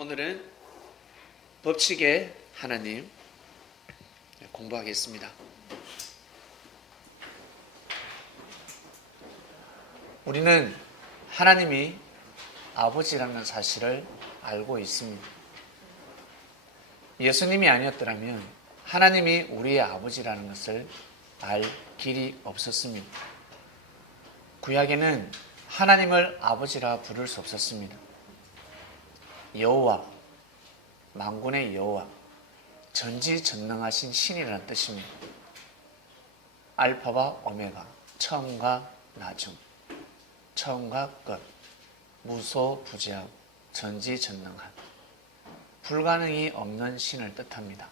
오늘은 법칙의 하나님 공부하겠습니다. 우리는 하나님이 아버지라는 사실을 알고 있습니다. 예수님이 아니었더라면 하나님이 우리의 아버지라는 것을 알 길이 없었습니다. 구약에는 하나님을 아버지라 부를 수 없었습니다. 여호와, 만군의 여호와, 전지전능하신 신이라는 뜻입니다. 알파와 오메가, 처음과 나중, 처음과 끝, 무소부재하고 전지전능한, 불가능이 없는 신을 뜻합니다.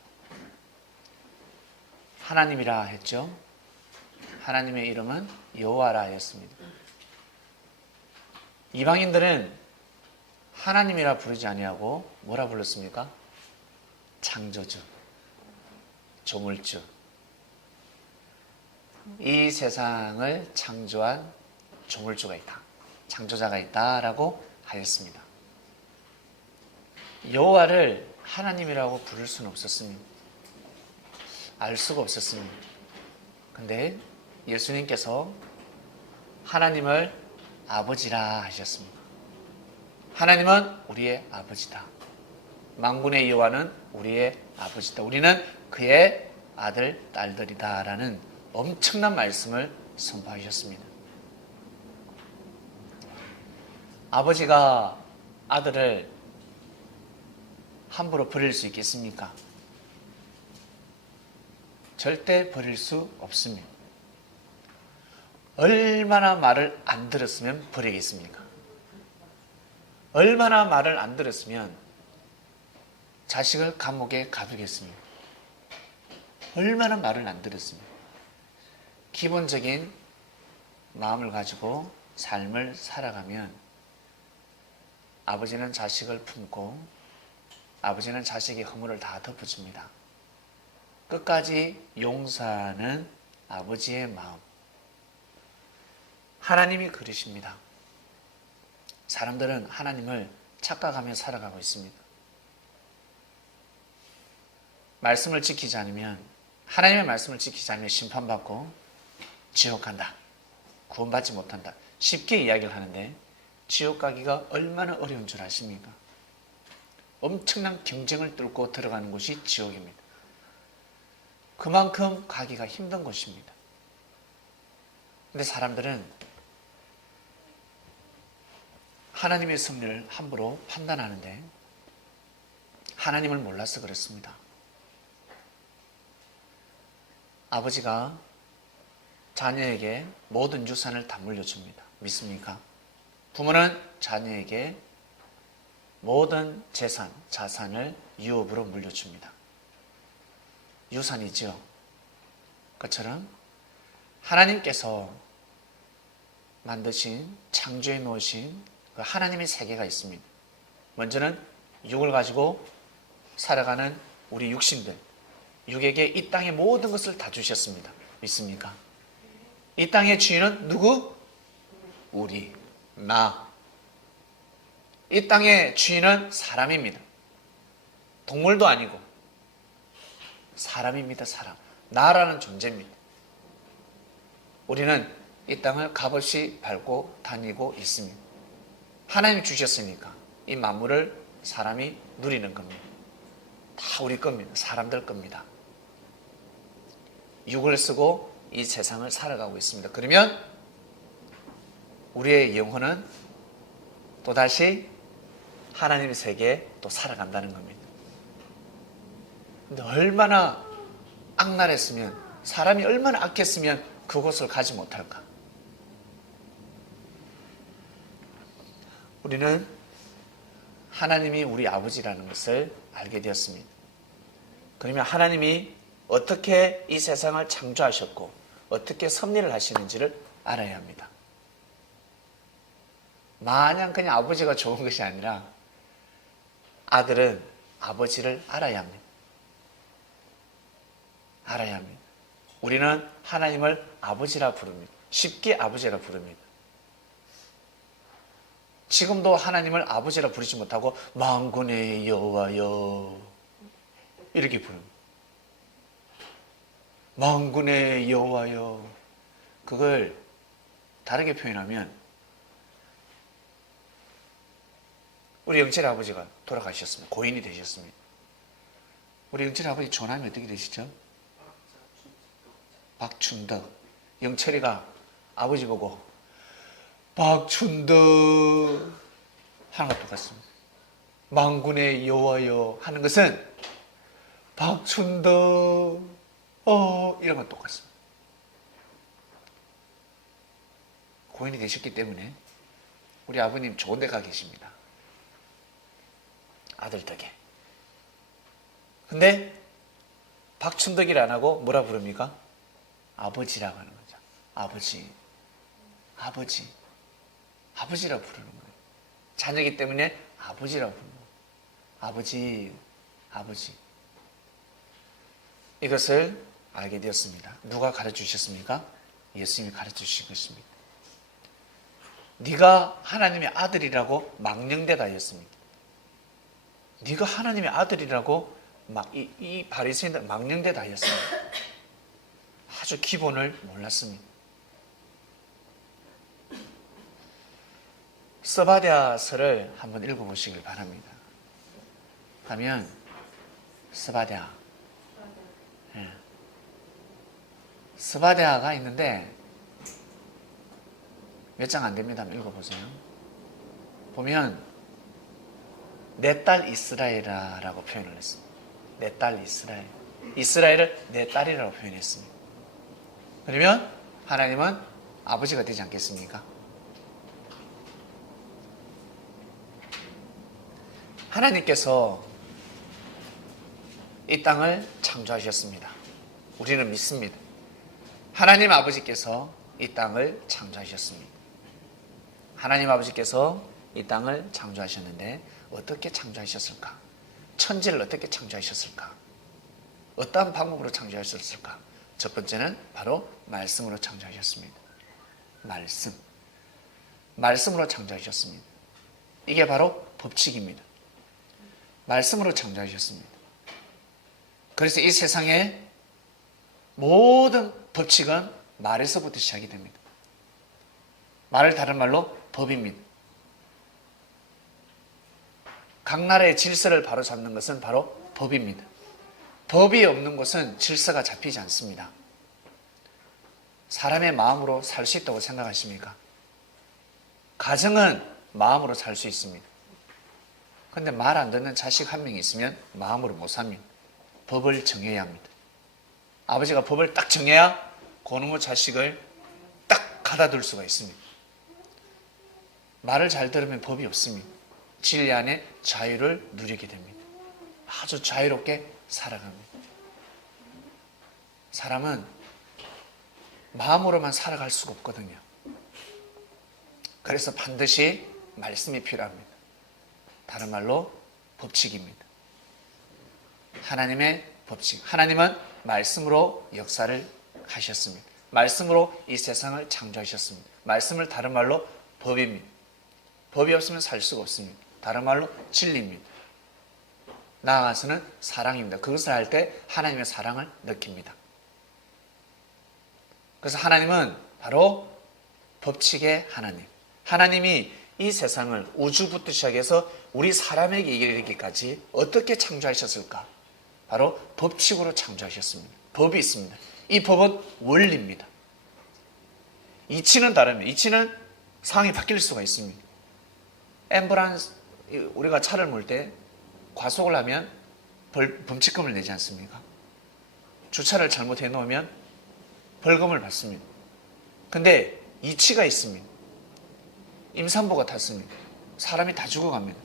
하나님이라 했죠. 하나님의 이름은 여호와라 하였습니다. 이방인들은 하나님이라 부르지 아니하고 뭐라 불렀습니까? 창조주, 조물주, 이 세상을 창조한 조물주가 있다, 창조자가 있다라고 하였습니다. 여호와를 하나님이라고 부를 수는 없었습니다. 알 수가 없었습니다. 근데 예수님께서 하나님을 아버지라 하셨습니다. 하나님은 우리의 아버지다. 만군의 여호와는 우리의 아버지다. 우리는 그의 아들, 딸들이다 라는 엄청난 말씀을 선포하셨습니다. 아버지가 아들을 함부로 버릴 수 있겠습니까? 절대 버릴 수 없습니다. 얼마나 말을 안 들었으면 버리겠습니까? 얼마나 말을 안 들었으면 자식을 감옥에 가두겠습니까? 얼마나 말을 안 들었습니까? 기본적인 마음을 가지고 삶을 살아가면 아버지는 자식을 품고 아버지는 자식의 허물을 다 덮어줍니다. 끝까지 용서하는 아버지의 마음. 하나님이 그러십니다. 사람들은 하나님을 착각하며 살아가고 있습니다. 말씀을 지키지 않으면, 하나님의 말씀을 지키지 않으면 심판받고 지옥 간다, 구원받지 못한다, 쉽게 이야기를 하는데 지옥 가기가 얼마나 어려운 줄 아십니까? 엄청난 경쟁을 뚫고 들어가는 곳이 지옥입니다. 그만큼 가기가 힘든 곳입니다. 근데 사람들은 하나님의 섭리를 함부로 판단하는데 하나님을 몰라서 그렇습니다. 아버지가 자녀에게 모든 유산을 다 물려줍니다. 믿습니까? 부모는 자녀에게 모든 재산, 자산을 유업으로 물려줍니다. 유산이죠. 그처럼 하나님께서 만드신, 창조해 놓으신 그 하나님의 세계가 있습니다. 먼저는 육을 가지고 살아가는 우리 육신들, 육에게 이 땅의 모든 것을 다 주셨습니다. 믿습니까? 이 땅의 주인은 누구? 우리, 나. 이 땅의 주인은 사람입니다. 동물도 아니고 사람입니다. 사람. 나라는 존재입니다. 우리는 이 땅을 값없이 밟고 다니고 있습니다. 하나님이 주셨으니까 이 만물을 사람이 누리는 겁니다. 다 우리 겁니다. 사람들 겁니다. 육을 쓰고 이 세상을 살아가고 있습니다. 그러면 우리의 영혼은 또다시 하나님의 세계에 또 살아간다는 겁니다. 근데 얼마나 악랄했으면, 사람이 얼마나 악했으면 그곳을 가지 못할까? 우리는 하나님이 우리 아버지라는 것을 알게 되었습니다. 그러면 하나님이 어떻게 이 세상을 창조하셨고 어떻게 섭리를 하시는지를 알아야 합니다. 마냥 그냥 아버지가 좋은 것이 아니라 아들은 아버지를 알아야 합니다. 알아야 합니다. 우리는 하나님을 아버지라 부릅니다. 쉽게 아버지라 부릅니다. 지금도 하나님을 아버지라 부르지 못하고 만군의 여호와여 이렇게 부릅니다. 만군의 여호와여. 그걸 다르게 표현하면 우리 영철 아버지가 돌아가셨습니다. 고인이 되셨습니다. 우리 영철 아버지 조남이 어떻게 되시죠? 박춘덕. 영철이가 아버지 보고 박춘덕 하는 것 똑같습니다. 만군의 여호와여 하는 것은 박춘덕 이런 건 똑같습니다. 고인이 되셨기 때문에 우리 아버님 좋은 데 가 계십니다. 아들 덕에. 근데 박춘덕이라 안 하고 뭐라 부릅니까? 아버지라고 하는 거죠. 아버지. 아버지라 부르는 거예요. 자녀이기 때문에 아버지라고 부르는 거예요. 아버지. 이것을 알게 되었습니다. 누가 가르쳐 주셨습니까? 예수님이 가르쳐 주신 것입니다. 네가 하나님의 아들이라고 망령되다 하였습니다. 네가 하나님의 아들이라고 이 바리새인들 망령되다 하였습니다. 아주 기본을 몰랐습니다. 스바랴서를 한번 읽어보시길 바랍니다. 하면 스바랴, 스바랴가 있는데 몇 장 안 됩니다. 한번 읽어보세요. 보면 내 딸 이스라엘아라고 표현을 했습니다. 내 딸 이스라엘. 이스라엘을 내 딸이라고 표현했습니다. 그러면 하나님은 아버지가 되지 않겠습니까? 하나님께서 이 땅을 창조하셨습니다. 우리는 믿습니다. 하나님 아버지께서 이 땅을 창조하셨습니다. 하나님 아버지께서 이 땅을 창조하셨는데 어떻게 창조하셨을까? 천지를 어떻게 창조하셨을까? 어떠한 방법으로 창조하셨을까? 첫 번째는 바로 말씀으로 창조하셨습니다. 말씀으로 창조하셨습니다. 이게 바로 법칙입니다. 말씀으로 창조하셨습니다. 그래서 이 세상의 모든 법칙은 말에서부터 시작이 됩니다. 말을 다른 말로 법입니다. 각 나라의 질서를 바로잡는 것은 바로 법입니다. 법이 없는 곳은 질서가 잡히지 않습니다. 사람의 마음으로 살 수 있다고 생각하십니까? 가정은 마음으로 살 수 있습니다. 그런데 말 안 듣는 자식 한 명이 있으면 마음으로 못 삽니다. 법을 정해야 합니다. 아버지가 법을 딱 정해야 그놈의 자식을 딱 가다둘 수가 있습니다. 말을 잘 들으면 법이 없습니다. 진리 안에 자유를 누리게 됩니다. 아주 자유롭게 살아갑니다. 사람은 마음으로만 살아갈 수가 없거든요. 그래서 반드시 말씀이 필요합니다. 다른 말로 법칙입니다. 하나님의 법칙. 하나님은 말씀으로 역사를 하셨습니다. 말씀으로 이 세상을 창조하셨습니다. 말씀을 다른 말로 법입니다. 법이 없으면 살 수가 없습니다. 다른 말로 진리입니다. 나아가서는 사랑입니다. 그것을 할 때 하나님의 사랑을 느낍니다. 그래서 하나님은 바로 법칙의 하나님. 하나님이 이 세상을 우주부터 시작해서 우리 사람에게 이르기까지 어떻게 창조하셨을까? 바로 법칙으로 창조하셨습니다. 법이 있습니다. 이 법은 원리입니다. 이치는 다릅니다. 이치는 상황이 바뀔 수가 있습니다. 앰뷸런스, 우리가 차를 몰 때 과속을 하면 범칙금을 내지 않습니까? 주차를 잘못해 놓으면 벌금을 받습니다. 근데 이치가 있습니다. 임산부가 탔습니다. 사람이 다 죽어갑니다.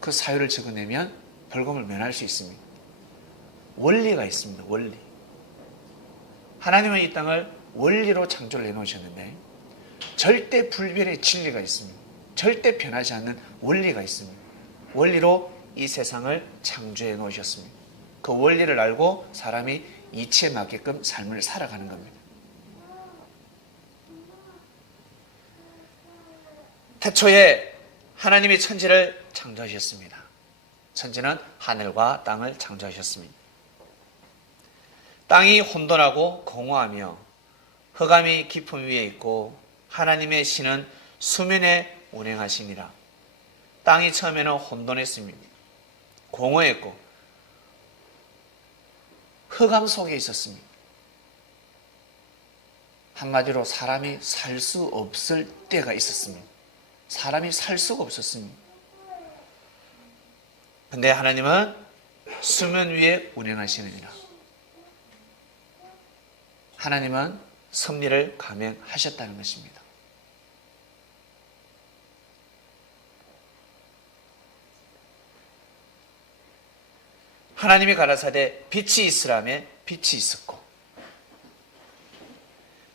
그 사유를 적어내면 벌금을 면할 수 있습니다. 원리가 있습니다. 원리. 하나님은 이 땅을 원리로 창조를 해놓으셨는데 절대 불변의 진리가 있습니다. 절대 변하지 않는 원리가 있습니다. 원리로 이 세상을 창조해 놓으셨습니다. 그 원리를 알고 사람이 이치에 맞게끔 삶을 살아가는 겁니다. 태초에 하나님이 천지를 창조하셨습니다. 천지는 하늘과 땅을 창조하셨습니다. 땅이 혼돈하고 공허하며 흑암이 깊음 위에 있고 하나님의 신은 수면에 운행하시니라. 땅이 처음에는 혼돈했습니다. 공허했고 흑암 속에 있었습니다. 한마디로 사람이 살 수 없을 때가 있었습니다. 사람이 살 수가 없었습니다. 근데 하나님은 수면 위에 운행하시느니라. 하나님은 섭리를 감행하셨다는 것입니다. 하나님이 가라사대 빛이 있으라매 빛이 있었고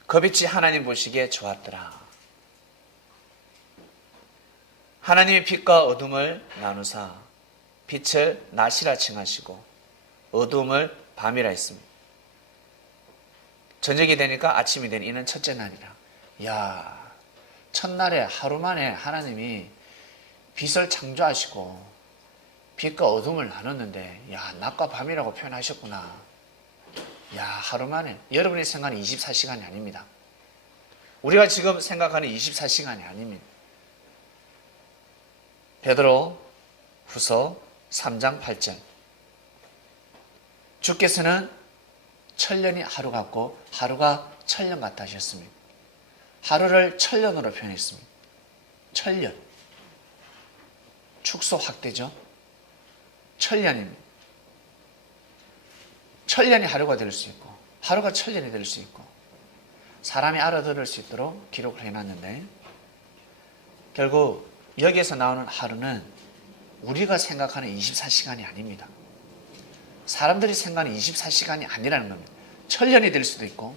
그 빛이 하나님 보시기에 좋았더라. 하나님이 빛과 어둠을 나누사 빛을 낮이라 칭하시고 어둠을 밤이라 했습니다. 저녁이 되니까 아침이 되니 이는 첫째 날이라. 이야, 첫날에 하루 만에 하나님이 빛을 창조하시고 빛과 어둠을 나눴는데, 야, 낮과 밤이라고 표현하셨구나. 야, 하루 만에. 여러분이 생각하는 24시간이 아닙니다. 우리가 지금 생각하는 24시간이 아닙니다. 베드로 후서 3장 8절. 주께서는 천년이 하루 같고 하루가 천년 같다 하셨습니다. 하루를 천년으로 표현했습니다. 천년. 축소 확대죠. 천년입니다. 천년이 하루가 될 수 있고 하루가 천년이 될 수 있고 사람이 알아들을 수 있도록 기록을 해놨는데 결국 여기에서 나오는 하루는 우리가 생각하는 24시간이 아닙니다. 사람들이 생각하는 24시간이 아니라는 겁니다. 천년이 될 수도 있고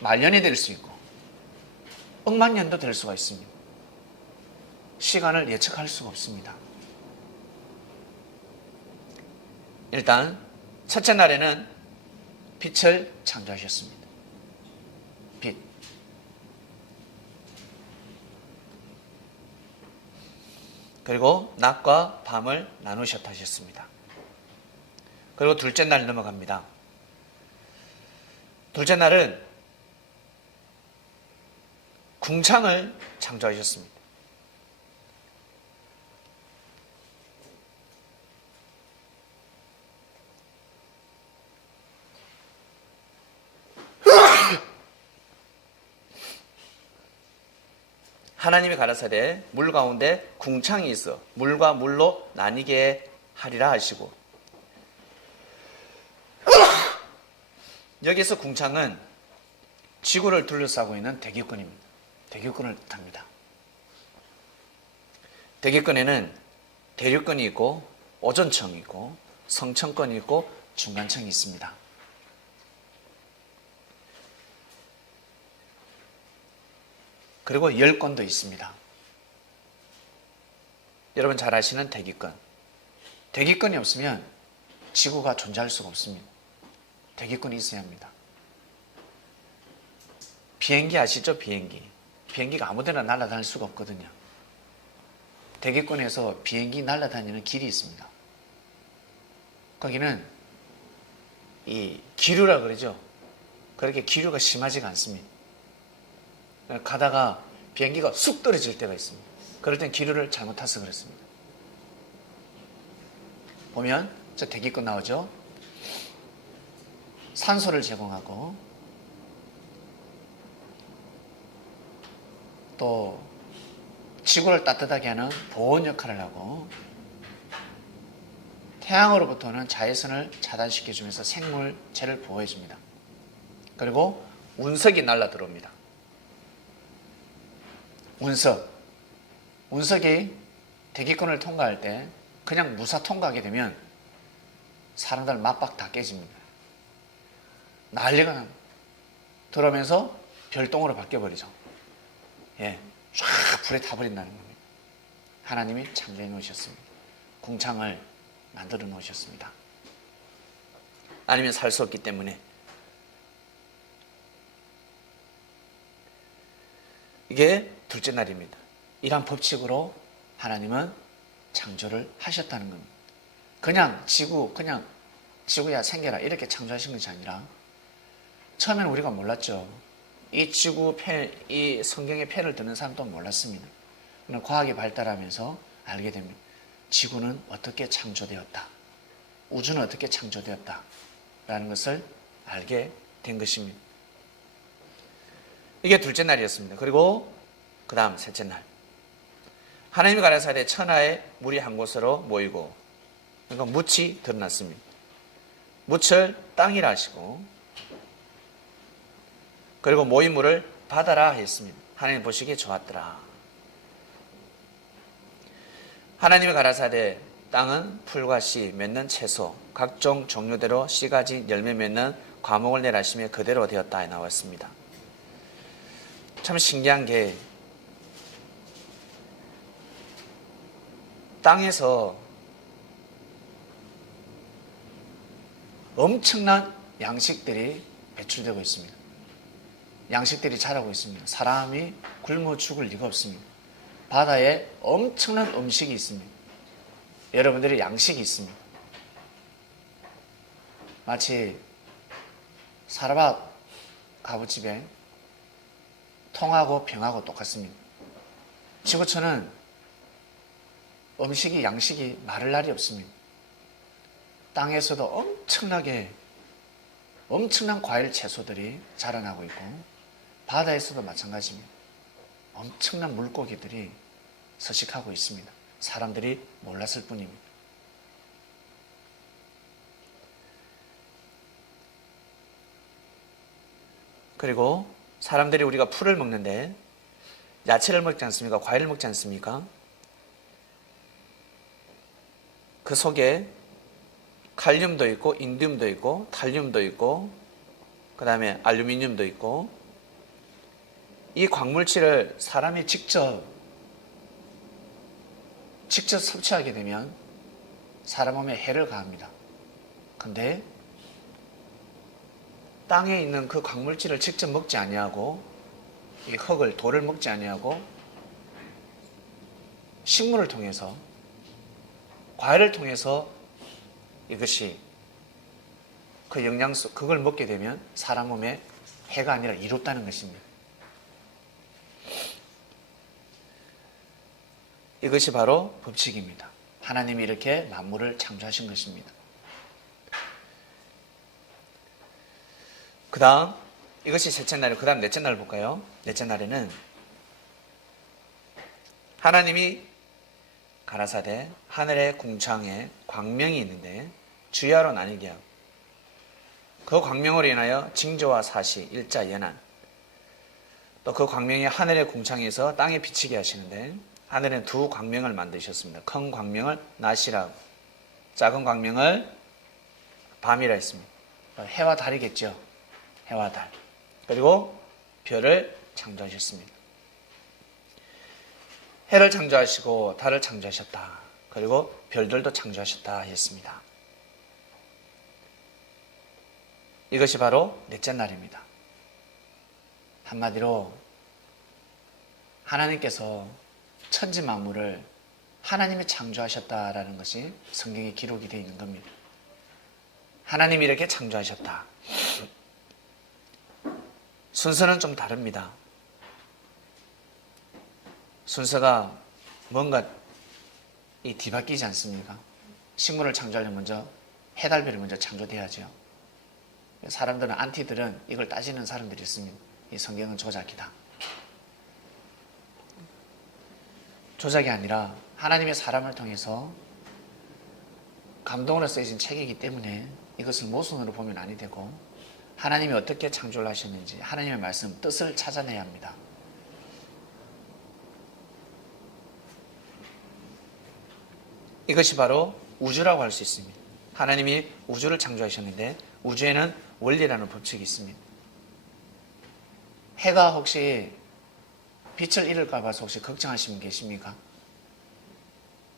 만년이 될 수 있고 억만 년도 될 수가 있습니다. 시간을 예측할 수가 없습니다. 일단 첫째 날에는 빛을 창조하셨습니다. 빛. 그리고 낮과 밤을 나누셨다 하셨습니다. 그리고 둘째 날 넘어갑니다. 둘째 날은 궁창을 창조하셨습니다. 하나님이 가라사대 물 가운데 궁창이 있어 물과 물로 나뉘게 하리라 하시고, 여기서 궁창은 지구를 둘러싸고 있는 대기권입니다. 대기권을 뜻합니다. 대기권에는 대륙권이 있고 오존층이 있고 성층권이 있고 중간층이 있습니다. 그리고 열권도 있습니다. 여러분 잘 아시는 대기권. 대기권이 없으면 지구가 존재할 수가 없습니다. 대기권이 있어야 합니다. 비행기 아시죠? 비행기가 아무데나 날아다닐 수가 없거든요. 대기권에서 비행기 날아다니는 길이 있습니다. 거기는 이 기류라 그러죠. 그렇게 기류가 심하지가 않습니다. 가다가 비행기가 쑥 떨어질 때가 있습니다. 그럴 땐 기류를 잘못 타서 그렇습니다. 보면 저 대기권 나오죠. 산소를 제공하고 또 지구를 따뜻하게 하는 보온 역할을 하고 태양으로부터는 자외선을 차단시켜주면서 생물체를 보호해줍니다. 그리고 운석이 날라 들어옵니다. 운석이 대기권을 통과할 때 그냥 무사 통과하게 되면 사람들 맞박 다 깨집니다. 난리가 납니다. 들어오면서 별똥으로 바뀌어버리죠. 예, 쫙 불에 타버린다는 겁니다. 하나님이 창조해 놓으셨습니다. 궁창을 만들어 놓으셨습니다. 아니면 살 수 없기 때문에. 이게 둘째 날입니다. 이러한 법칙으로 하나님은 창조를 하셨다는 겁니다. 그냥 지구야 생겨라 이렇게 창조하신 것이 아니라 처음에는 우리가 몰랐죠. 이 이 성경의 편을 듣는 사람도 몰랐습니다. 그러나 과학이 발달하면서 알게 됩니다. 지구는 어떻게 창조되었다. 우주는 어떻게 창조되었다. 라는 것을 알게 된 것입니다. 이게 둘째 날이었습니다. 그리고 그 다음 셋째 날. 하나님이 가라사대 천하에 물이 한 곳으로 모이고 그러니까 묻이 드러났습니다. 묻을 땅이라 하시고 그리고 모인 물을 바다라 했습니다. 하나님 보시기에 좋았더라. 하나님이 가라사대 땅은 풀과 씨 맺는 채소 각종 종류대로 씨가지 열매 맺는 과목을 내라 하시며 그대로 되었다 나왔습니다. 참 신기한 게 땅에서 엄청난 양식들이 배출되고 있습니다. 양식들이 자라고 있습니다. 사람이 굶어 죽을 리가 없습니다. 바다에 엄청난 음식이 있습니다. 여러분들의 양식이 있습니다. 마치 사라밧 가부집에 통하고 병하고 똑같습니다. 지구촌은 음식이 양식이 마를 날이 없습니다. 땅에서도 엄청난 과일 채소들이 자라나고 있고 바다에서도 마찬가지입니다. 엄청난 물고기들이 서식하고 있습니다. 사람들이 몰랐을 뿐입니다. 그리고 사람들이 우리가 풀을 먹는데 야채를 먹지 않습니까? 과일을 먹지 않습니까? 그 속에 칼륨도 있고 인듐도 있고 탈륨도 있고 그 다음에 알루미늄도 있고 이 광물질을 사람이 직접 섭취하게 되면 사람 몸에 해를 가합니다. 근데 땅에 있는 그 광물질을 직접 먹지 아니하고 이 흙을 돌을 먹지 아니하고 식물을 통해서 과일을 통해서 이것이 그 영양소 그걸 먹게 되면 사람 몸에 해가 아니라 이롭다는 것입니다. 이것이 바로 법칙입니다. 하나님이 이렇게 만물을 창조하신 것입니다. 그 다음 이것이 셋째 날이고 그 다음 넷째 날을 볼까요? 넷째 날에는 하나님이 가라사대 하늘의 궁창에 광명이 있는데 주야로 나뉘게 하고 그 광명으로 인하여 징조와 사시, 일자, 연한 또 그 광명이 하늘의 궁창에서 땅에 비치게 하시는데 하늘에는 두 광명을 만드셨습니다. 큰 광명을 낮이라고 작은 광명을 밤이라 했습니다. 해와 달이겠죠. 해와 달. 그리고 별을 창조하셨습니다. 해를 창조하시고 달을 창조하셨다. 그리고 별들도 창조하셨다 했습니다. 이것이 바로 넷째 날입니다. 한마디로 하나님께서 천지 만물을 하나님이 창조하셨다라는 것이 성경에 기록이 되어 있는 겁니다. 하나님이 이렇게 창조하셨다. 순서는 좀 다릅니다. 순서가 뭔가 뒤바뀌지 않습니까? 식물을 창조하려면 먼저 해달별이 먼저 창조돼야죠. 사람들은 안티들은 이걸 따지는 사람들이 있습니다. 이 성경은 조작이다. 조작이 아니라 하나님의 사람을 통해서 감동으로 쓰여진 책이기 때문에 이것을 모순으로 보면 아니 되고 하나님이 어떻게 창조를 하셨는지 하나님의 말씀 뜻을 찾아내야 합니다. 이것이 바로 우주라고 할 수 있습니다. 하나님이 우주를 창조하셨는데 우주에는 원리라는 법칙이 있습니다. 해가 혹시 빛을 잃을까 봐서 혹시 걱정하시는 분 계십니까?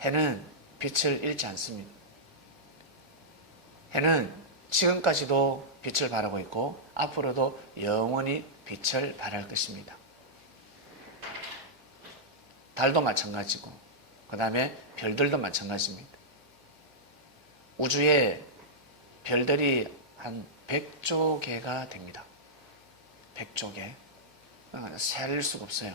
해는 빛을 잃지 않습니다. 해는 지금까지도 빛을 발하고 있고 앞으로도 영원히 빛을 발할 것입니다. 달도 마찬가지고 그 다음에 별들도 마찬가지입니다. 우주에 별들이 한 100조 개가 됩니다. 100조 개. 셀 수가 없어요.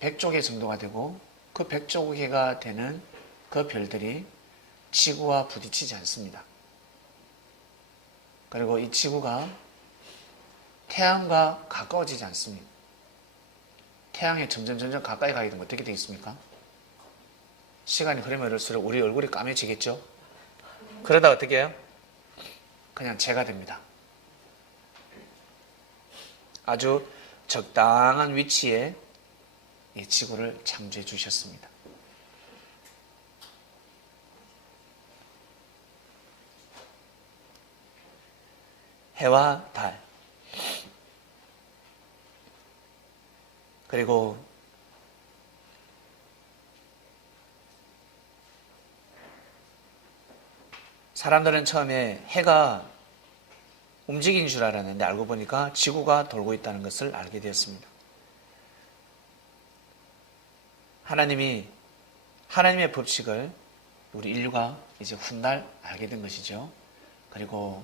100조 개 정도가 되고 그 100조 개가 되는 그 별들이 지구와 부딪히지 않습니다. 그리고 이 지구가 태양과 가까워지지 않습니다. 태양에 점점 가까이 가게 되면 어떻게 되겠습니까? 시간이 흐르면 흐를수록 우리 얼굴이 까매지겠죠? 그러다 어떻게 해요? 그냥 재가 됩니다. 아주 적당한 위치에 이 지구를 창조해 주셨습니다. 해와 달, 그리고 사람들은 처음에 해가 움직이는 줄 알았는데 알고 보니까 지구가 돌고 있다는 것을 알게 되었습니다. 하나님의 법칙을 우리 인류가 이제 훗날 알게 된 것이죠. 그리고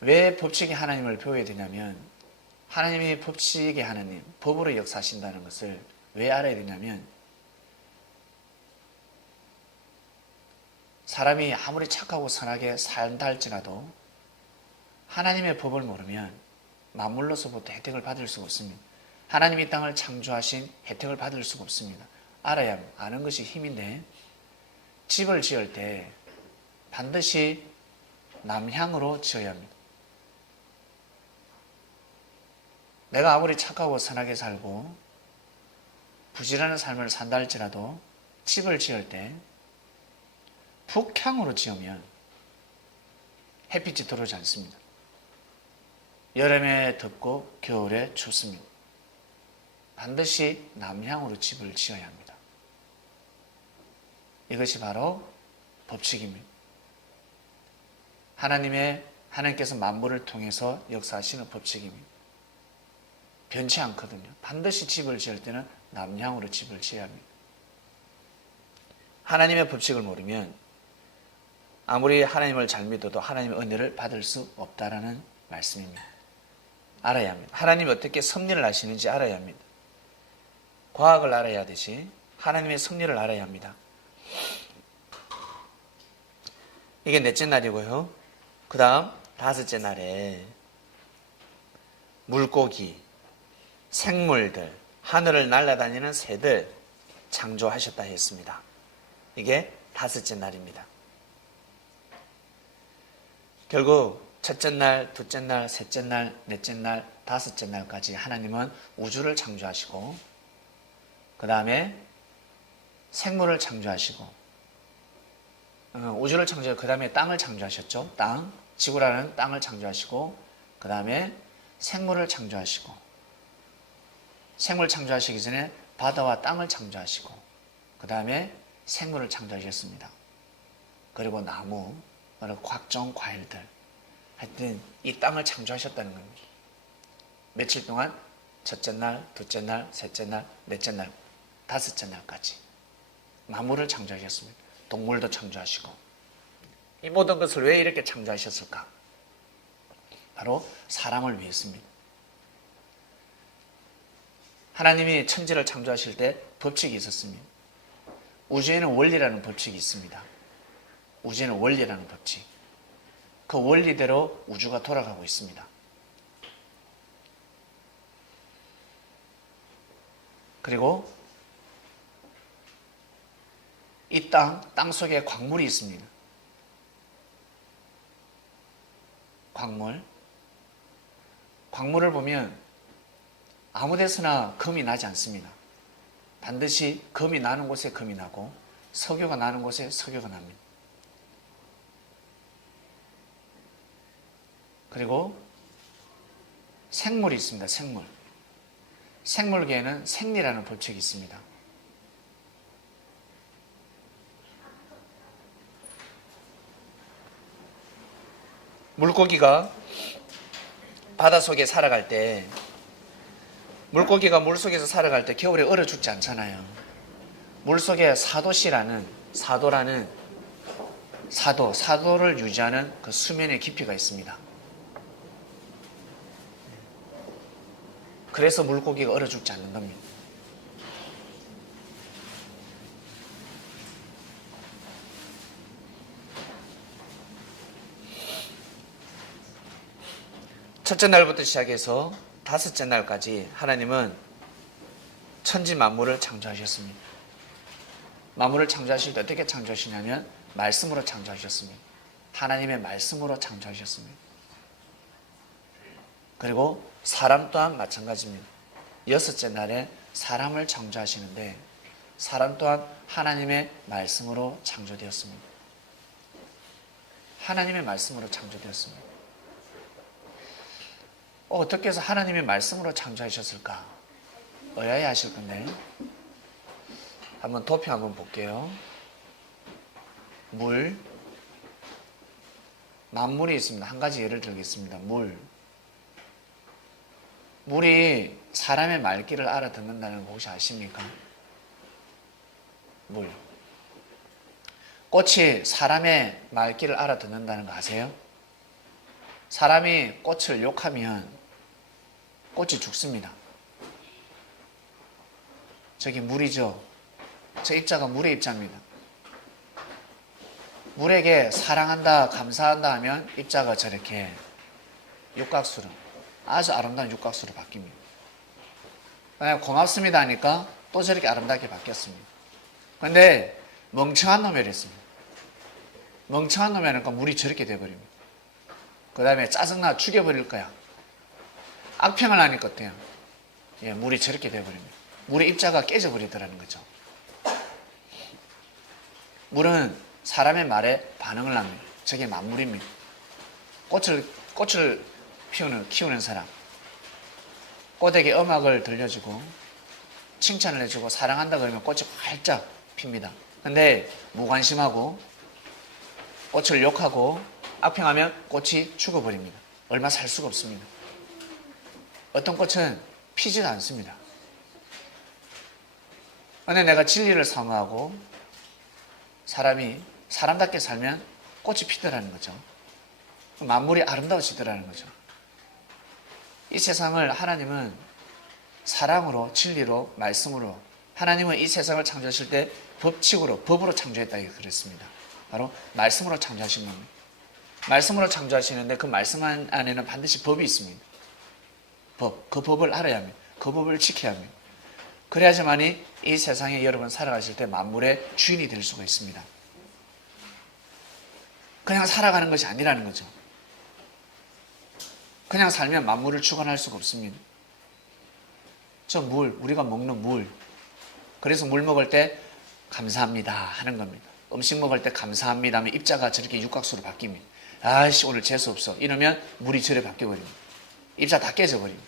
왜 법칙이 하나님을 배워야 되냐면 하나님의 법칙의 하나님, 법으로 역사하신다는 것을 왜 알아야 되냐면 사람이 아무리 착하고 선하게 산다 할지라도 하나님의 법을 모르면 만물로서부터 혜택을 받을 수가 없습니다. 하나님이 땅을 창조하신 혜택을 받을 수가 없습니다. 알아야 합니다. 아는 것이 힘인데 집을 지을 때 반드시 남향으로 지어야 합니다. 내가 아무리 착하고 선하게 살고 부지런한 삶을 산다 할지라도 집을 지을 때 북향으로 지으면 햇빛이 들어오지 않습니다. 여름에 덥고 겨울에 춥습니다. 반드시 남향으로 집을 지어야 합니다. 이것이 바로 법칙입니다. 하나님께서 만물을 통해서 역사하시는 법칙입니다. 변치 않거든요. 반드시 집을 지을 때는 남향으로 집을 지어야 합니다. 하나님의 법칙을 모르면 아무리 하나님을 잘 믿어도 하나님의 은혜를 받을 수 없다라는 말씀입니다. 알아야 합니다. 하나님이 어떻게 섭리를 하시는지 알아야 합니다. 과학을 알아야 하듯이 하나님의 섭리를 알아야 합니다. 이게 넷째 날이고요. 그 다음 다섯째 날에 물고기, 생물들, 하늘을 날아다니는 새들 창조하셨다 했습니다. 이게 다섯째 날입니다. 결국 첫째 날, 둘째 날, 셋째 날, 넷째 날, 다섯째 날까지 하나님은 우주를 창조하시고 그 다음에 생물을 창조하시고 우주를 창조하고 그 다음에 땅을 창조하셨죠. 땅, 지구라는 땅을 창조하시고 그 다음에 생물을 창조하시고 생물 창조하시기 전에 바다와 땅을 창조하시고 그 다음에 생물을 창조하셨습니다. 그리고 나무, 각종 과일들 하여튼 이 땅을 창조하셨다는 겁니다. 며칠 동안 첫째 날, 둘째 날, 셋째 날, 넷째 날, 다섯째 날까지 만물을 창조하셨습니다. 동물도 창조하시고 이 모든 것을 왜 이렇게 창조하셨을까? 바로 사람을 위해서입니다. 하나님이 천지를 창조하실 때 법칙이 있었습니다. 우주에는 원리라는 법칙이 있습니다. 우주에는 원리라는 법칙. 그 원리대로 우주가 돌아가고 있습니다. 그리고 이 땅 속에 광물이 있습니다. 광물을 보면 아무 데서나 금이 나지 않습니다. 반드시 금이 나는 곳에 금이 나고 석유가 나는 곳에 석유가 납니다. 그리고 생물이 있습니다. 생물계에는 생리라는 법칙이 있습니다. 물고기가 바닷속에 살아갈 때 물고기가 물속에서 살아갈 때 겨울에 얼어 죽지 않잖아요. 물속에 사도를 유지하는 그 수면의 깊이가 있습니다. 그래서 물고기가 얼어 죽지 않는 겁니다. 첫째 날부터 시작해서 다섯째 날까지 하나님은 천지 만물을 창조하셨습니다. 만물을 창조하실 때 어떻게 창조하시냐면 말씀으로 창조하셨습니다. 하나님의 말씀으로 창조하셨습니다. 그리고 사람 또한 마찬가지입니다. 여섯째 날에 사람을 창조하시는데 사람 또한 하나님의 말씀으로 창조되었습니다. 하나님의 말씀으로 창조되었습니다. 어떻게 해서 하나님의 말씀으로 창조하셨을까? 의아해 하실 건데 한번 도표 한번 볼게요. 물, 만물이 있습니다. 한 가지 예를 들겠습니다. 물이 사람의 말귀를 알아듣는다는 거 혹시 아십니까? 물. 꽃이 사람의 말귀를 알아듣는다는 거 아세요? 사람이 꽃을 욕하면 꽃이 죽습니다. 저기 물이죠. 저 입자가 물의 입자입니다. 물에게 사랑한다, 감사한다 하면 입자가 저렇게 육각수로, 아주 아름다운 육각수로 바뀝니다. 만약 고맙습니다 하니까 또 저렇게 아름답게 바뀌었습니다. 그런데 멍청한 놈이 이랬습니다. 멍청한 놈이 하니까 물이 저렇게 돼버립니다. 그 다음에 짜증나 죽여버릴 거야. 악평을 하니까 어때요? 예, 물이 저렇게 돼버립니다. 물의 입자가 깨져버리더라는 거죠. 물은 사람의 말에 반응을 합니다. 저게 만물입니다. 꽃을 키우는 사람. 꽃에게 음악을 들려주고 칭찬을 해주고 사랑한다 그러면 꽃이 활짝 핍니다. 근데 무관심하고 꽃을 욕하고 악평하면 꽃이 죽어버립니다. 얼마 살 수가 없습니다. 어떤 꽃은 피지도 않습니다. 근데 내가 진리를 사모하고 사람이 사람답게 살면 꽃이 피더라는 거죠. 만물이 아름다워지더라는 거죠. 이 세상을 하나님은 사랑으로, 진리로, 말씀으로, 하나님은 이 세상을 창조하실 때 법으로 창조했다 그랬습니다. 바로 말씀으로 창조하신 겁니다. 말씀으로 창조하시는데 그 말씀 안에는 반드시 법이 있습니다. 그 법을 알아야 합니다. 그 법을 지켜야 합니다. 그래야지만이 이 세상에 여러분 살아가실 때 만물의 주인이 될 수가 있습니다. 그냥 살아가는 것이 아니라는 거죠. 그냥 살면 만물을 주관할 수가 없습니다. 저 우리가 먹는 물. 그래서 물 먹을 때 감사합니다 하는 겁니다. 음식 먹을 때 감사합니다 하면 입자가 저렇게 육각수로 바뀝니다. 아이씨 오늘 재수없어 이러면 물이 저래 바뀌어버립니다. 입자 다 깨져버립니다.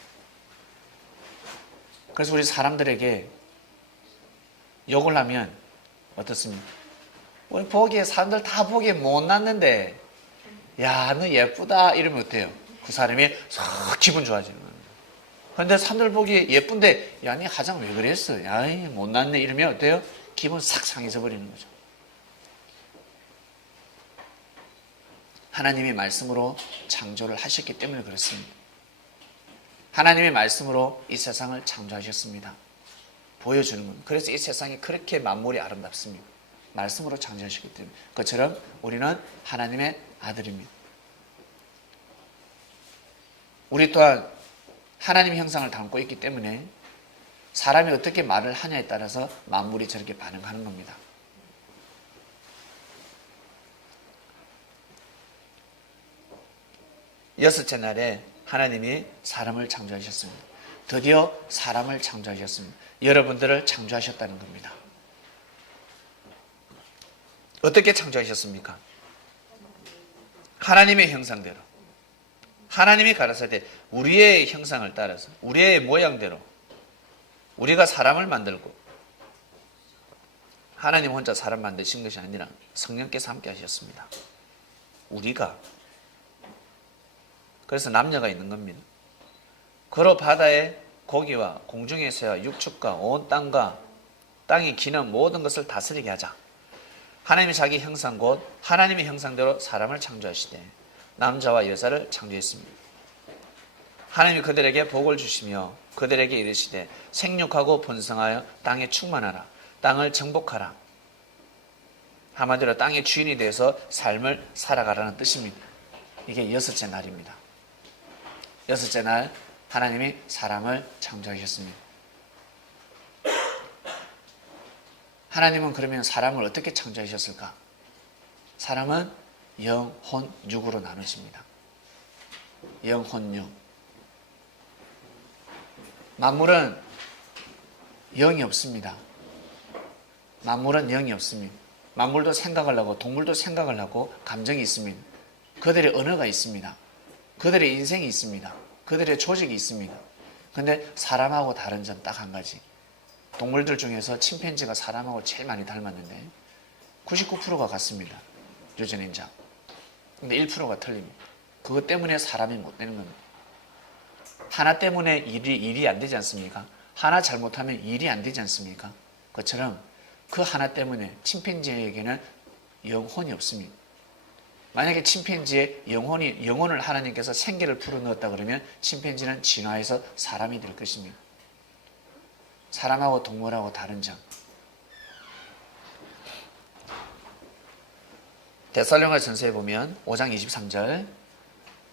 그래서 우리 사람들에게 욕을 하면 어떻습니까? 우리 사람들 다 보기에 못났는데 야 너 예쁘다 이러면 어때요? 그 사람이 싹 기분 좋아지는 거예요. 그런데 사람들 보기에 예쁜데 야 니 화장 왜 그랬어? 야 못났네 이러면 어때요? 기분 싹 상해져 버리는 거죠. 하나님이 말씀으로 창조를 하셨기 때문에 그렇습니다. 하나님의 말씀으로 이 세상을 창조하셨습니다. 보여주는 겁니다. 그래서 이 세상이 그렇게 만물이 아름답습니다. 말씀으로 창조하셨기 때문에. 그처럼 우리는 하나님의 아들입니다. 우리 또한 하나님의 형상을 담고 있기 때문에 사람이 어떻게 말을 하냐에 따라서 만물이 저렇게 반응하는 겁니다. 여섯째 날에 하나님이 사람을 창조하셨습니다. 드디어 사람을 창조하셨습니다. 여러분들을 창조하셨다는 겁니다. 어떻게 창조하셨습니까? 하나님의 형상대로. 하나님이 가라사대 우리의 형상을 따라서 우리의 모양대로 우리가 사람을 만들고 하나님 혼자 사람 만드신 것이 아니라 성령께서 함께 하셨습니다. 우리가 그래서 남녀가 있는 겁니다. 그로 바다에 고기와 공중에서야 육축과 온 땅과 땅이 기는 모든 것을 다스리게 하자. 하나님이 자기 형상 곧 하나님의 형상대로 사람을 창조하시되 남자와 여자를 창조했습니다. 하나님이 그들에게 복을 주시며 그들에게 이르시되 생육하고 번성하여 땅에 충만하라. 땅을 정복하라. 한마디로 땅의 주인이 되어서 삶을 살아가라는 뜻입니다. 이게 여섯째 날입니다. 여섯째 날 하나님이 사람을 창조하셨습니다. 하나님은 그러면 사람을 어떻게 창조하셨을까? 사람은 영, 혼, 육으로 나누십니다. 영, 혼, 육. 만물은 영이 없습니다. 만물은 영이 없습니다. 만물도 생각을 하고 동물도 생각을 하고 감정이 있습니다. 그들의 언어가 있습니다. 그들의 인생이 있습니다. 그들의 조직이 있습니다. 그런데 사람하고 다른 점 딱 한 가지. 동물들 중에서 침팬지가 사람하고 제일 많이 닮았는데 99%가 같습니다. 유전인자. 근데 1%가 틀립니다. 그것 때문에 사람이 못 되는 겁니다. 하나 때문에 일이 안 되지 않습니까? 하나 잘못하면 일이 안 되지 않습니까? 그것처럼 그 하나 때문에 침팬지에게는 영혼이 없습니다. 만약에 침팬지의 영혼을 하나님께서 생기를 불어넣었다 그러면 침팬지는 진화해서 사람이 될 것입니다. 사람하고 동물하고 다른 점. 데살로니가 전서에 보면 5장 23절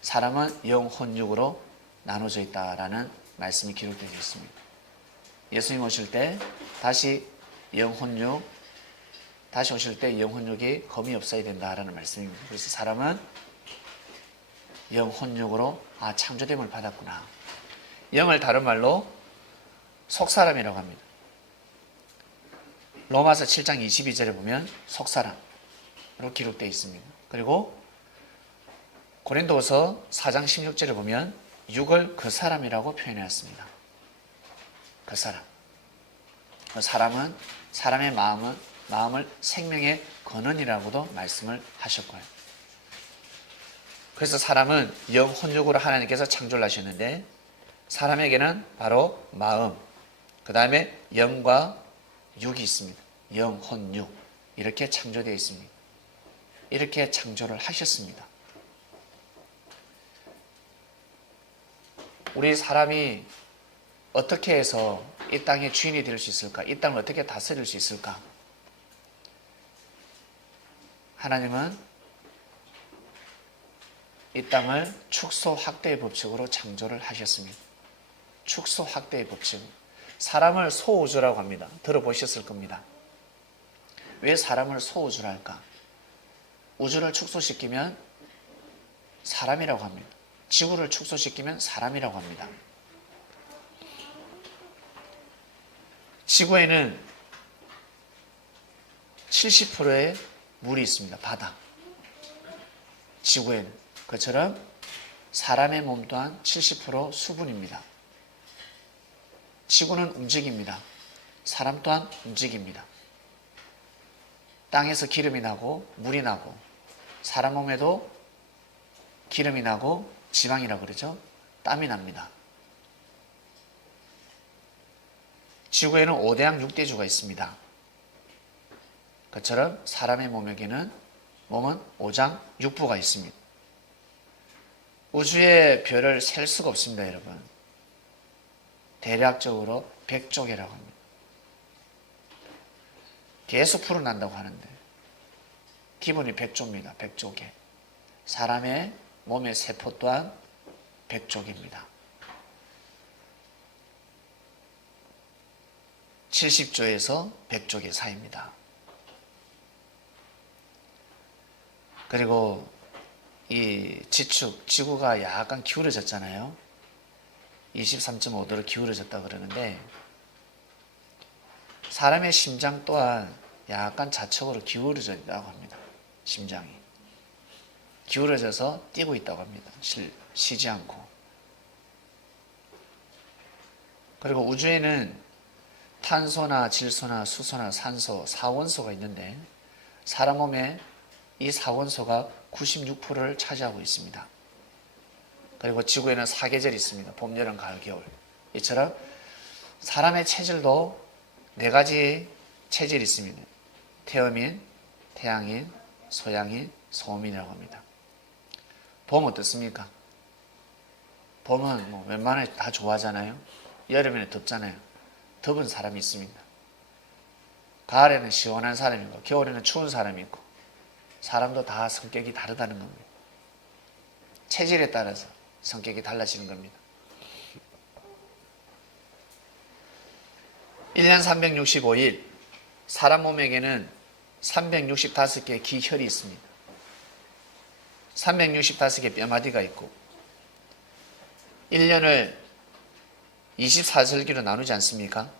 사람은 영, 혼, 육으로 나눠져 있다라는 말씀이 기록되어 있습니다. 예수님 오실 때 다시 영, 혼, 육 다시 오실 때 영, 혼, 육이 검이 없어야 된다라는 말씀입니다. 그래서 사람은 영, 혼, 육으로 창조됨을 받았구나. 영을 다른 말로 속사람이라고 합니다. 로마서 7장 22절에 보면 속사람으로 기록되어 있습니다. 그리고 고린도서 4장 16절에 보면 육을 그 사람이라고 표현하였습니다. 그 사람. 사람은 사람의 마음을 생명의 근원이라고도 말씀을 하셨고요. 그래서 사람은 영, 혼, 육으로 하나님께서 창조를 하셨는데 사람에게는 바로 마음, 그 다음에 영과 육이 있습니다. 영, 혼, 육 이렇게 창조되어 있습니다. 이렇게 창조를 하셨습니다. 우리 사람이 어떻게 해서 이 땅의 주인이 될 수 있을까? 이 땅을 어떻게 다스릴 수 있을까? 하나님은 이 땅을 축소 확대의 법칙으로 창조를 하셨습니다. 축소 확대의 법칙. 사람을 소우주라고 합니다. 들어보셨을 겁니다. 왜 사람을 소우주라 할까? 우주를 축소시키면 사람이라고 합니다. 지구를 축소시키면 사람이라고 합니다. 지구에는 70%의 물이 있습니다. 바다. 지구에는. 그처럼 사람의 몸 또한 70% 수분입니다. 지구는 움직입니다. 사람 또한 움직입니다. 땅에서 기름이 나고 물이 나고 사람 몸에도 기름이 나고 지방이라고 그러죠. 땀이 납니다. 지구에는 5대양 6대주가 있습니다. 그처럼 사람의 몸은 5장 6부가 있습니다. 우주의 별을 셀 수가 없습니다, 여러분. 대략적으로 100조개라고 합니다. 계속 풀어난다고 하는데 기본이 100조입니다. 100조개. 사람의 몸의 세포 또한 100조개입니다. 70조에서 100조개 사이입니다. 그리고 이 지구가 약간 기울어졌잖아요. 23.5도로 기울어졌다 그러는데 사람의 심장 또한 약간 좌측으로 기울어져 있다고 합니다. 심장이 기울어져서 뛰고 있다고 합니다. 쉬지 않고. 그리고 우주에는 탄소나 질소나 수소나 산소, 사원소가 있는데 사람 몸에 이 사원소가 96%를 차지하고 있습니다. 그리고 지구에는 사계절이 있습니다. 봄, 여름, 가을, 겨울. 이처럼 사람의 체질도 네 가지 체질이 있습니다. 태음인, 태양인, 소양인, 소음인이라고 합니다. 봄 어떻습니까? 봄은 뭐 웬만하면 다 좋아하잖아요. 여름에는 덥잖아요. 덥은 사람이 있습니다. 가을에는 시원한 사람이 있고 겨울에는 추운 사람이 있고 사람도 다 성격이 다르다는 겁니다. 체질에 따라서 성격이 달라지는 겁니다. 1년 365일 사람 몸에게는 365개의 기혈이 있습니다. 365개 뼈마디가 있고 1년을 24절기로 나누지 않습니까?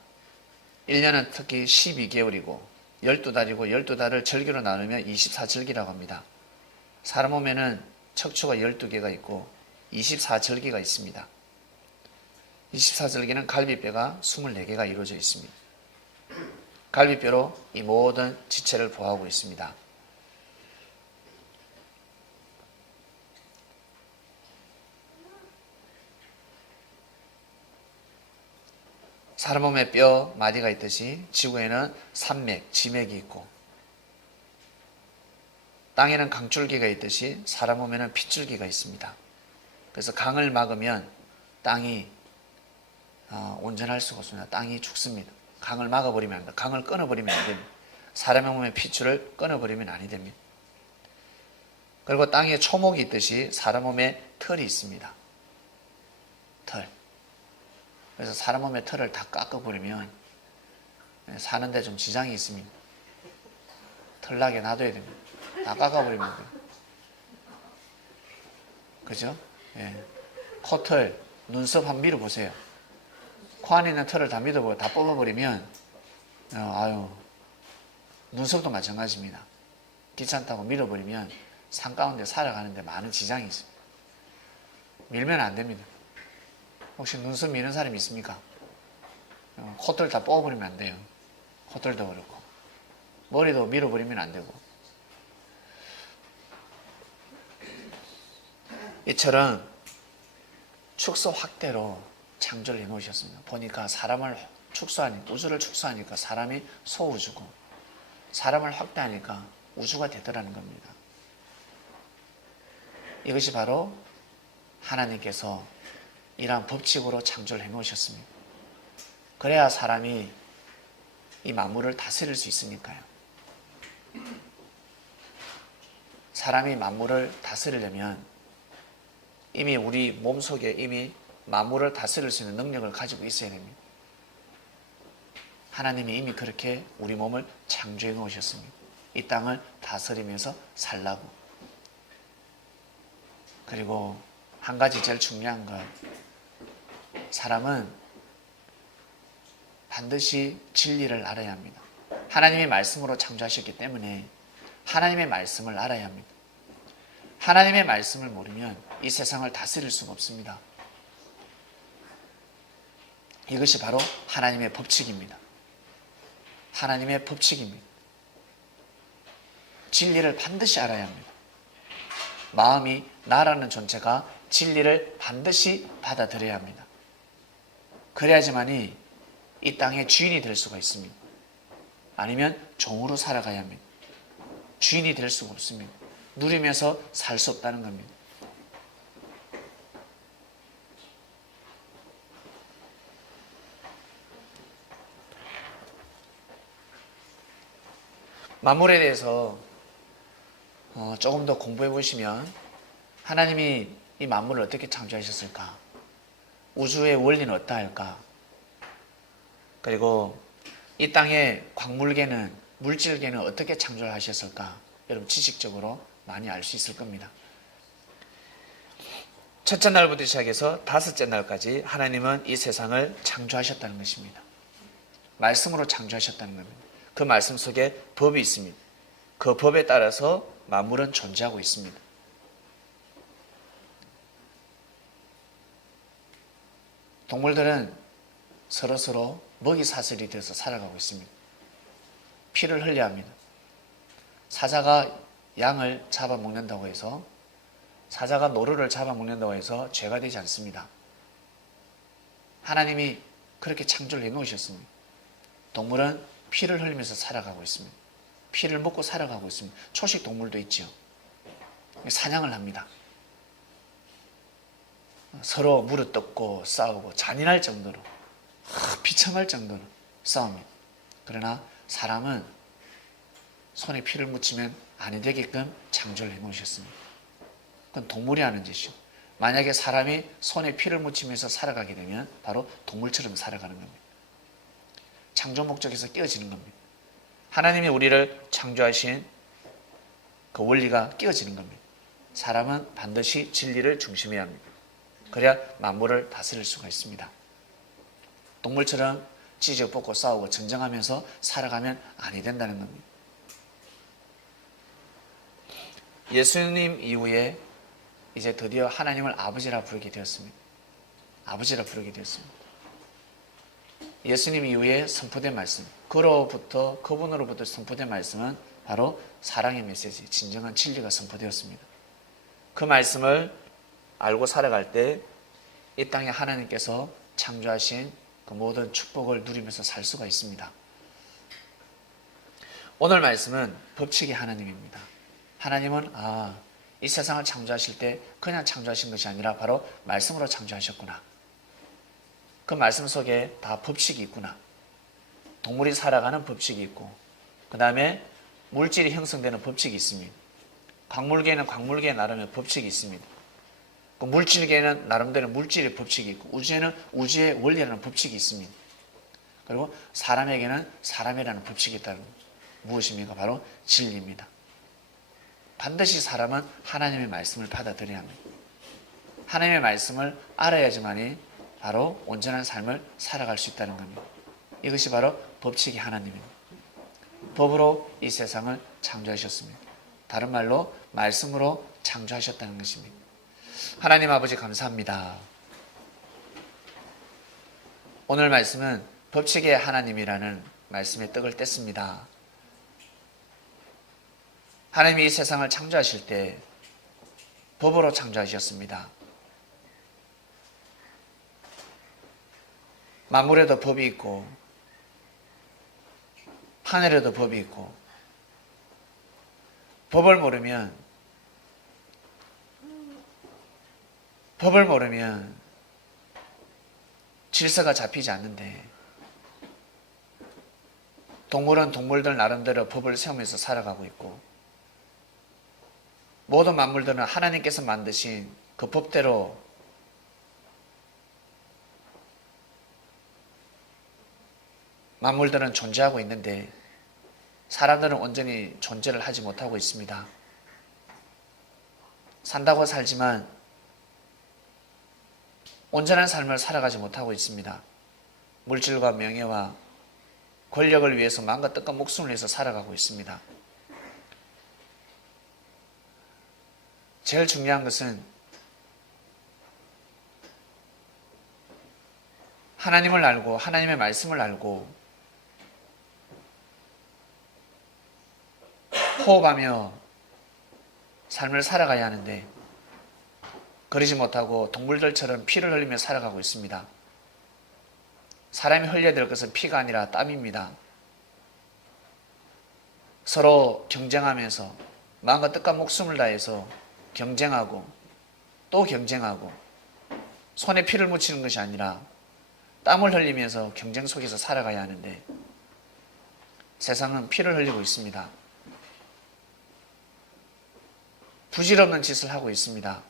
1년은 특히 12개월이고 12달이고 12달을 절기로 나누면 24절기라고 합니다. 사람 몸에는 척추가 12개가 있고 24절기가 있습니다. 24절기는 갈비뼈가 24개가 이루어져 있습니다. 갈비뼈로 이 모든 지체를 보호하고 있습니다. 사람 몸에 뼈 마디가 있듯이 지구에는 산맥, 지맥이 있고 땅에는 강줄기가 있듯이 사람 몸에는 핏줄기가 있습니다. 그래서 강을 막으면 땅이 온전할 수가 없습니다. 땅이 죽습니다. 강을 막아버리면 안 됩니다. 강을 끊어버리면 안 됩니다. 사람의 몸의 핏줄을 끊어버리면 아니 됩니다. 그리고 땅에 초목이 있듯이 사람 몸에 털이 있습니다. 털. 그래서 사람 몸의 털을 다 깎아버리면 사는데 좀 지장이 있습니다. 털나게 놔둬야 됩니다. 다 깎아버리면 돼요. 그죠? 예. 코털, 눈썹 한번 밀어보세요. 코 안에 있는 털을 다 밀어버리고 다 뽑아버리면 눈썹도 마찬가지입니다. 귀찮다고 밀어버리면 산 가운데 살아가는데 많은 지장이 있습니다. 밀면 안 됩니다. 혹시 눈썹 미는 사람이 있습니까? 콧들 다 뽑아버리면 안 돼요. 콧들도 그렇고 머리도 밀어버리면 안 되고 이처럼 축소 확대로 창조를 해놓으셨습니다. 보니까 사람을 축소하니까 우주를 축소하니까 사람이 소우주고 사람을 확대하니까 우주가 되더라는 겁니다. 이것이 바로 하나님께서 이러한 법칙으로 창조를 해놓으셨습니다. 그래야 사람이 이 만물을 다스릴 수 있으니까요. 사람이 만물을 다스리려면 이미 우리 몸속에 이미 만물을 다스릴 수 있는 능력을 가지고 있어야 됩니다. 하나님이 이미 그렇게 우리 몸을 창조해 놓으셨습니다. 이 땅을 다스리면서 살라고. 그리고 한 가지 제일 중요한 것, 사람은 반드시 진리를 알아야 합니다. 하나님의 말씀으로 창조하셨기 때문에 하나님의 말씀을 알아야 합니다. 하나님의 말씀을 모르면 이 세상을 다스릴 수가 없습니다. 이것이 바로 하나님의 법칙입니다. 하나님의 법칙입니다. 진리를 반드시 알아야 합니다. 마음이 나라는 존재가 진리를 반드시 받아들여야 합니다. 그래야지만이 이 땅의 주인이 될 수가 있습니다. 아니면 종으로 살아가야 합니다. 주인이 될 수가 없습니다. 누리면서 살 수 없다는 겁니다. 만물에 대해서 조금 더 공부해 보시면 하나님이 이 만물을 어떻게 창조하셨을까? 우주의 원리는 어떠할까? 그리고 이 땅의 광물계는 물질계는 어떻게 창조를 하셨을까? 여러분 지식적으로 많이 알 수 있을 겁니다. 첫째 날부터 시작해서 다섯째 날까지 하나님은 이 세상을 창조하셨다는 것입니다. 말씀으로 창조하셨다는 겁니다. 그 말씀 속에 법이 있습니다. 그 법에 따라서 만물은 존재하고 있습니다. 동물들은 서로서로 먹이 사슬이 되어서 살아가고 있습니다. 피를 흘려야 합니다. 사자가 양을 잡아먹는다고 해서 사자가 노루를 잡아먹는다고 해서 죄가 되지 않습니다. 하나님이 그렇게 창조를 해놓으셨습니다. 동물은 피를 흘리면서 살아가고 있습니다. 피를 먹고 살아가고 있습니다. 초식 동물도 있지요. 사냥을 합니다. 서로 무릎뜯고 싸우고 잔인할 정도로, 비참할 정도로 싸웁니다. 그러나 사람은 손에 피를 묻히면 아니 되게끔 창조를 해놓으셨습니다. 그건 동물이 하는 짓이죠. 만약에 사람이 손에 피를 묻히면서 살아가게 되면 바로 동물처럼 살아가는 겁니다. 창조 목적에서 깨어지는 겁니다. 하나님이 우리를 창조하신 그 원리가 깨어지는 겁니다. 사람은 반드시 진리를 중심해야 합니다. 그래야 만물을 다스릴 수가 있습니다. 동물처럼 찢어뻗고 싸우고 전쟁하면서 살아가면 아니 된다는 겁니다. 예수님 이후에 이제 드디어 하나님을 아버지라 부르게 되었습니다. 아버지라 부르게 되었습니다. 예수님 이후에 선포된 말씀, 그분으로부터 선포된 말씀은 바로 사랑의 메시지, 진정한 진리가 선포되었습니다. 그 말씀을 알고 살아갈 때 이 땅에 하나님께서 창조하신 그 모든 축복을 누리면서 살 수가 있습니다. 오늘 말씀은 법칙의 하나님입니다. 하나님은 이 세상을 창조하실 때 그냥 창조하신 것이 아니라 바로 말씀으로 창조하셨구나. 그 말씀 속에 다 법칙이 있구나. 동물이 살아가는 법칙이 있고, 그 다음에 물질이 형성되는 법칙이 있습니다. 광물계에는 광물계 나름의 법칙이 있습니다. 그 물질계에는 나름대로 물질의 법칙이 있고, 우주에는 우주의 원리라는 법칙이 있습니다. 그리고 사람에게는 사람이라는 법칙이 있다는 겁니다. 무엇입니까? 바로 진리입니다. 반드시 사람은 하나님의 말씀을 받아들여야 합니다. 하나님의 말씀을 알아야지만이 바로 온전한 삶을 살아갈 수 있다는 겁니다. 이것이 바로 법칙이 하나님입니다. 법으로 이 세상을 창조하셨습니다. 다른 말로 말씀으로 창조하셨다는 것입니다. 하나님 아버지 감사합니다. 오늘 말씀은 법칙의 하나님이라는 말씀의 떡을 뗐습니다. 하나님이 이 세상을 창조하실 때 법으로 창조하셨습니다. 만물에도 법이 있고 하늘에도 법이 있고, 법을 모르면 질서가 잡히지 않는데, 동물은 동물들 나름대로 법을 세우면서 살아가고 있고, 모든 만물들은 하나님께서 만드신 그 법대로 만물들은 존재하고 있는데 사람들은 온전히 존재를 하지 못하고 있습니다. 산다고 살지만 온전한 삶을 살아가지 못하고 있습니다. 물질과 명예와 권력을 위해서 마음과 뜻과 목숨을 위해서 살아가고 있습니다. 제일 중요한 것은 하나님을 알고 하나님의 말씀을 알고 호흡하며 삶을 살아가야 하는데, 그러지 못하고 동물들처럼 피를 흘리며 살아가고 있습니다. 사람이 흘려야 될 것은 피가 아니라 땀입니다. 서로 경쟁하면서 마음과 뜻과 목숨을 다해서 경쟁하고 또 경쟁하고, 손에 피를 묻히는 것이 아니라 땀을 흘리면서 경쟁 속에서 살아가야 하는데 세상은 피를 흘리고 있습니다. 부질없는 짓을 하고 있습니다.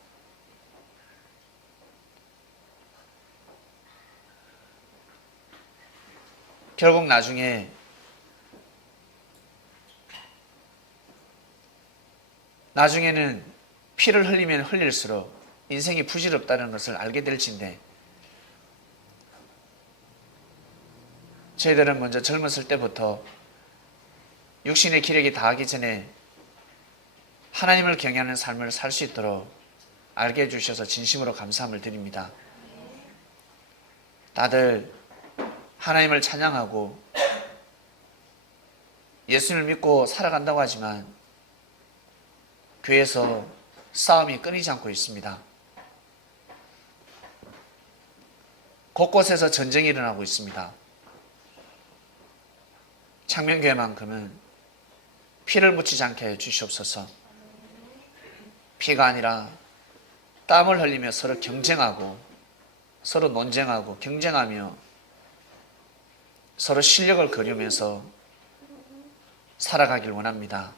결국 나중에는 피를 흘리면 흘릴수록 인생이 부질없다는 것을 알게 될진데, 저희들은 먼저 젊었을 때부터 육신의 기력이 다하기 전에 하나님을 경외하는 삶을 살 수 있도록 알게 해주셔서 진심으로 감사함을 드립니다. 다들 하나님을 찬양하고 예수를 믿고 살아간다고 하지만 교회에서 싸움이 끊이지 않고 있습니다. 곳곳에서 전쟁이 일어나고 있습니다. 창명교회만큼은 피를 묻히지 않게 해주시옵소서. 피가 아니라 땀을 흘리며 서로 경쟁하고 서로 논쟁하고 경쟁하며 서로 실력을 거두면서 살아가길 원합니다.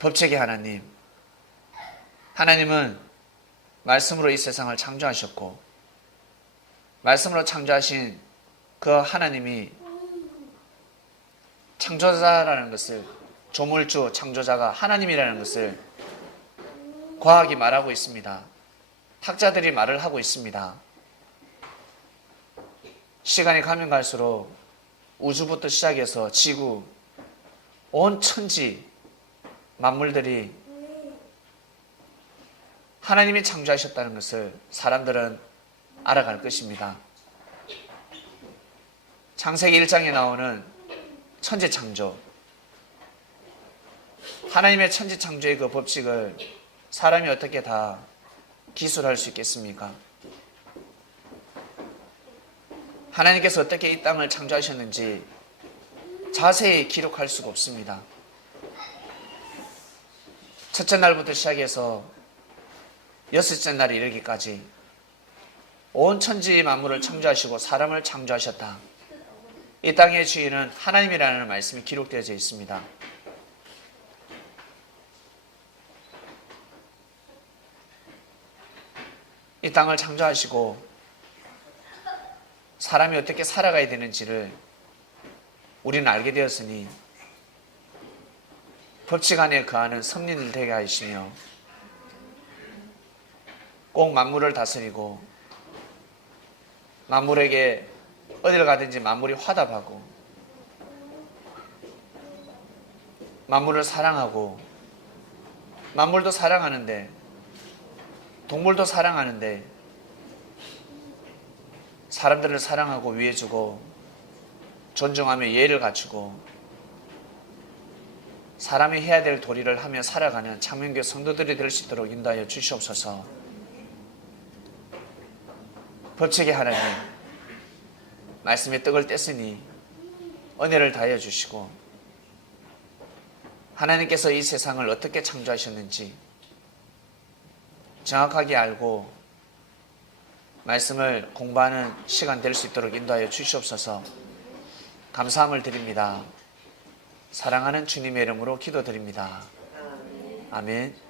법책의 하나님, 하나님은 말씀으로 이 세상을 창조하셨고 말씀으로 창조하신 그 하나님이 창조자라는 것을, 조물주 창조자가 하나님이라는 것을 과학이 말하고 있습니다. 학자들이 말을 하고 있습니다. 시간이 가면 갈수록 우주부터 시작해서 지구, 온 천지 만물들이 하나님이 창조하셨다는 것을 사람들은 알아갈 것입니다. 창세기 1장에 나오는 천지창조, 하나님의 천지창조의 그 법칙을 사람이 어떻게 다 기술할 수 있겠습니까? 하나님께서 어떻게 이 땅을 창조하셨는지 자세히 기록할 수가 없습니다. 첫째 날부터 시작해서 여섯째 날에 이르기까지 온 천지 만물을 창조하시고 사람을 창조하셨다. 이 땅의 주인은 하나님이라는 말씀이 기록되어져 있습니다. 이 땅을 창조하시고 사람이 어떻게 살아가야 되는지를 우리는 알게 되었으니 법칙 안에 거하는 성린을 되게 하시며 꼭 만물을 다스리고 만물에게 어딜 가든지 만물이 화답하고 만물을 사랑하고 만물도 사랑하는데 동물도 사랑하는데 사람들을 사랑하고 위해주고 존중하며 예의를 갖추고 사람이 해야 될 도리를 하며 살아가는 창명교회 성도들이 될 수 있도록 인도하여 주시옵소서. 법칙의 하나님, 말씀의 떡을 뗐으니 은혜를 다하여 주시고 하나님께서 이 세상을 어떻게 창조하셨는지 정확하게 알고 말씀을 공부하는 시간 될 수 있도록 인도하여 주시옵소서. 감사함을 드립니다. 사랑하는 주님의 이름으로 기도드립니다. 아멘.